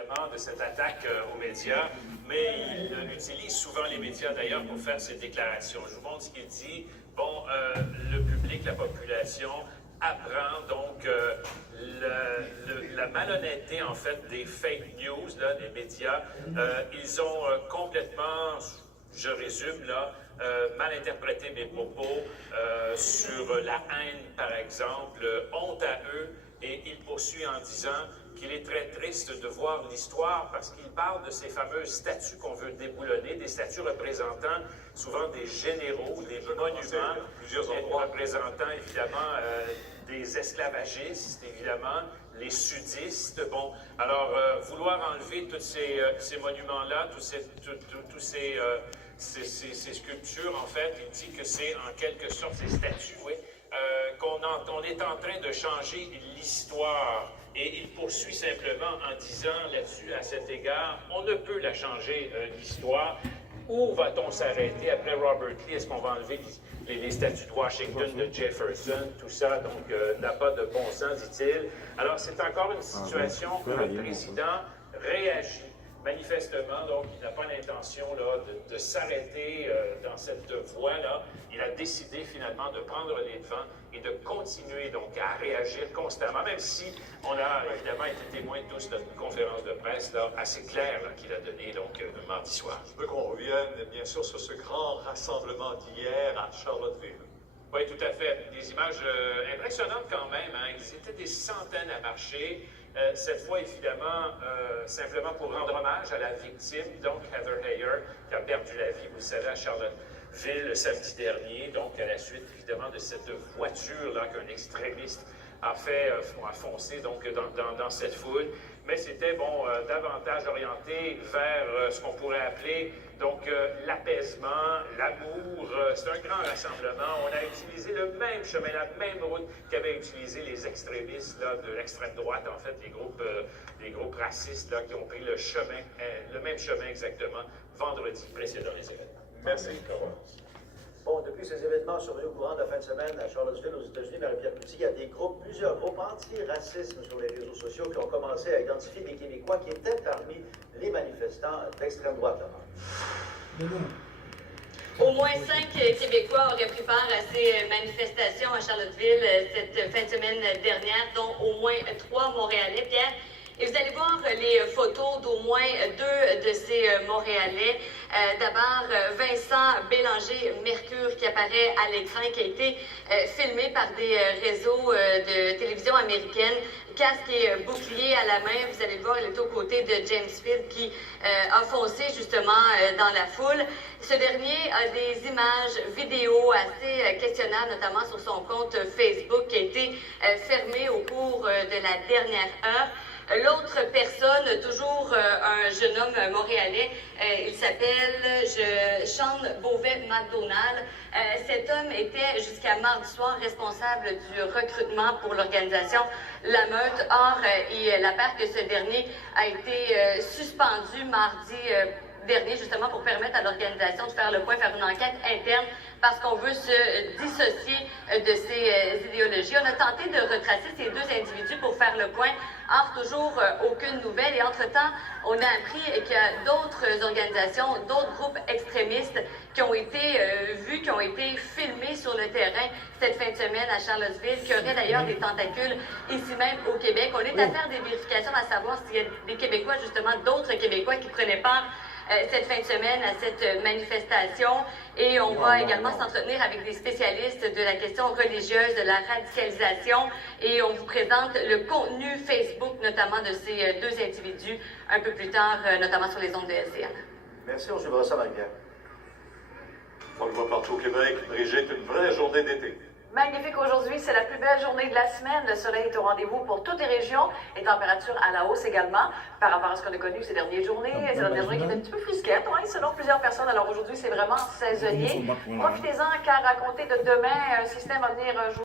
De cette attaque aux médias, mais il utilise souvent les médias d'ailleurs pour faire ses déclarations. Je vous montre ce qu'il dit. Bon, le public, la population apprend donc la malhonnêteté en fait des fake news là, des médias. Ils ont complètement, je résume là, mal interprété mes propos sur la haine par exemple. Honte à eux. Et il poursuit en disant qu'il est très triste de voir l'histoire parce qu'il parle de ces fameuses statues qu'on veut déboulonner, des statues représentant souvent des généraux, des monuments, représentant évidemment des esclavagistes, évidemment, les sudistes. Bon, alors vouloir enlever tous ces monuments-là, tous ces sculptures, en fait, il dit que c'est en quelque sorte ces statues, oui, qu'on est en train de changer l'histoire. Et il poursuit simplement en disant là-dessus, à cet égard, on ne peut la changer, l'histoire. Où va-t-on s'arrêter après Robert Lee? Est-ce qu'on va enlever les statues de Washington, de Jefferson? Tout ça, donc, n'a pas de bon sens, dit-il. Alors, c'est encore une situation où le président réagit. Manifestement, donc, il n'a pas l'intention de s'arrêter dans cette voie-là. Il a décidé finalement de prendre les devants et de continuer donc à réagir constamment, même si on a évidemment été témoin tous d'une conférence de presse là, assez claire qu'il a donnée donc mardi soir. Je veux qu'on revienne bien sûr sur ce grand rassemblement d'hier à Charlottesville. Oui, tout à fait. Des images impressionnantes quand même. Hein. Ils étaient des centaines à marcher. Cette fois, évidemment, simplement pour rendre hommage à la victime, donc Heather Heyer, qui a perdu la vie, vous le savez, à Charlottesville le samedi dernier, donc à la suite, évidemment, de cette voiture-là qu'un extrémiste a foncé donc, dans cette foule. Mais c'était, bon, davantage orienté vers ce qu'on pourrait appeler, donc, l'apaisement, l'amour. C'est un grand rassemblement. On a utilisé le même chemin, la même route qu'avaient utilisé les extrémistes là, de l'extrême droite, en fait, les groupes racistes là, qui ont pris le même chemin exactement, vendredi précédent les événements. Merci. Bon, depuis ces événements survenus au courant de la fin de semaine à Charlottesville, aux États-Unis, Marie-Pierre Couty, il y a plusieurs groupes anti-racisme sur les réseaux sociaux qui ont commencé à identifier des Québécois qui étaient parmi les manifestants d'extrême droite. Au moins 5 Québécois auraient pris part à ces manifestations à Charlottesville cette fin de semaine dernière, dont au moins 3 Montréalais. Pierre, et vous allez voir les photos d'au moins 2 de ces Montréalais. D'abord, Vincent Bélanger-Mercure qui apparaît à l'écran, qui a été filmé par des réseaux de télévision américaine. Casque et bouclier à la main, vous allez le voir, il est aux côtés de James Field qui a foncé justement dans la foule. Ce dernier a des images vidéo assez questionnables, notamment sur son compte Facebook qui a été fermé au cours de la dernière heure. L'autre personne, toujours un jeune homme montréalais, il s'appelle Sean Beauvais-McDonald. Cet homme était jusqu'à mardi soir responsable du recrutement pour l'organisation La Meute. Or, il apparaît que ce dernier a été suspendu mardi dernier, justement pour permettre à l'organisation de faire le point, faire une enquête interne, parce qu'on veut se dissocier de ces idéologies. On a tenté de retracer ces 2 individus pour faire le point. Or, toujours aucune nouvelle. Et entre-temps, on a appris qu'il y a d'autres organisations, d'autres groupes extrémistes qui ont été vus, qui ont été filmés sur le terrain cette fin de semaine à Charlottesville, qui auraient d'ailleurs des tentacules ici même au Québec. On est à faire des vérifications à savoir s'il y a des Québécois, justement, d'autres Québécois qui prenaient part cette fin de semaine à cette manifestation. Et on va également s'entretenir avec des spécialistes de la question religieuse, de la radicalisation. Et on vous présente le contenu Facebook, notamment de ces 2 individus, un peu plus tard, notamment sur les ondes de LCN. Merci, on suivra ça, Marie-Pierre. On le voit partout au Québec. Brigitte, une vraie journée d'été. Magnifique aujourd'hui, c'est la plus belle journée de la semaine. Le soleil est au rendez-vous pour toutes les régions. Les températures à la hausse également par rapport à ce qu'on a connu ces dernières journées. Ces dernières journées qui étaient un petit peu frisquettes, selon plusieurs personnes. Alors aujourd'hui, c'est vraiment saisonnier. Profitez-en car à compter de demain, un système va venir jouer.